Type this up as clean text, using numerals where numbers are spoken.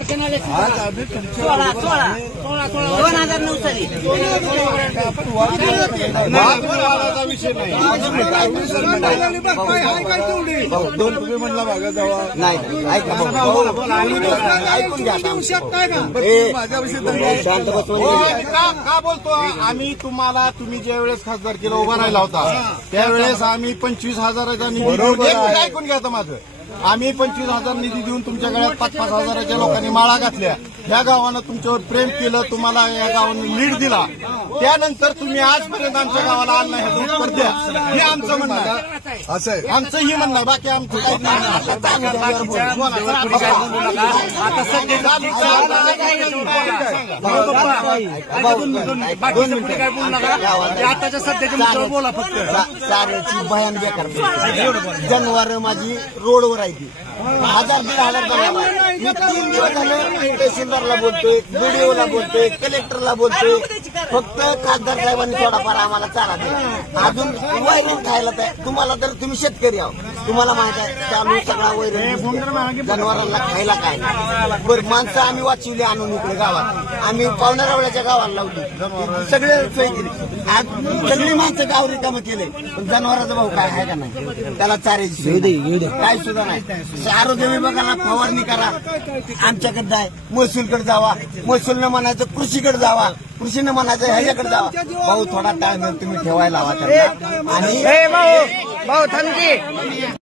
आज आम्ही 2009 साली वादाचा विषय नाही. दोन तुम्ही म्हणला भागात जावा नाही ऐका ऐकून घ्या माझ्याविषयी शांत का बोलतो आम्ही तुम्हाला? तुम्ही ज्या वेळेस खासदारकीला उभा राहिला होता त्यावेळेस आम्ही 25,000चा निधी देऊन ऐकून घ्या माझं. आम्ही 25,000 निधी देऊन तुमच्या गळ्यात 5-5 हजाराच्या लोकांनी माळा घातल्या. ह्या गावानं तुमच्यावर प्रेम केलं, तुम्हाला या गावानं लीड दिला. त्यानंतर तुम्ही आजपर्यंत आमच्या गावाला आला नाही, ह्याचं उत्तर द्या. हे आमचं म्हणणं आहे. असं आहे आमचं ही म्हणणं आहे, बाकी आमचं काही नाही. आता सध्या काय बोलू नका. आताच्या सध्याच्या मुद्द्यावर बोला फक्त. चाऱ्याची भयान बेकार जनावर माझी रोडवर आहे ती 1,000-1,500 जनावर. मी 3 दिवस झालं तहसीलदारला बोलतोय, बीडीओला बोलतोय, कलेक्टरला बोलतोय. फक्त खासदार साहेबांनी थोडाफार आम्हाला चारा द्या. अजून वैरण खायला तुम्हाला तर तुम्ही शेतकरी आहो, तुम्हाला माहित आहे चालू सगळा वैरण जनावरांना खायला काय नाही. बरं माणसं आम्ही वाचवली आणून इकडे गावात. आम्ही पावणारावळ्याच्या गावाला लावली, सगळे सोय केली. आज सगळी माणसं गाव रिकामं केले, पण जनावराचा भाऊ काय आहे का नाही? त्याला चाऱ्याची काय सुद्धा नाही. आरोग्य विभागाला फवारणी करा, आमच्याकडे जाय, महसूलकडे जावा, महसूलनं म्हणायचं कृषीकडे जावा, कृषीनं म्हणायचं ह्याच्याकडे जावा. भाऊ थोडा टाइम तुम्ही ठेवायला हवा त्यांना. आणि भाऊ थांबकी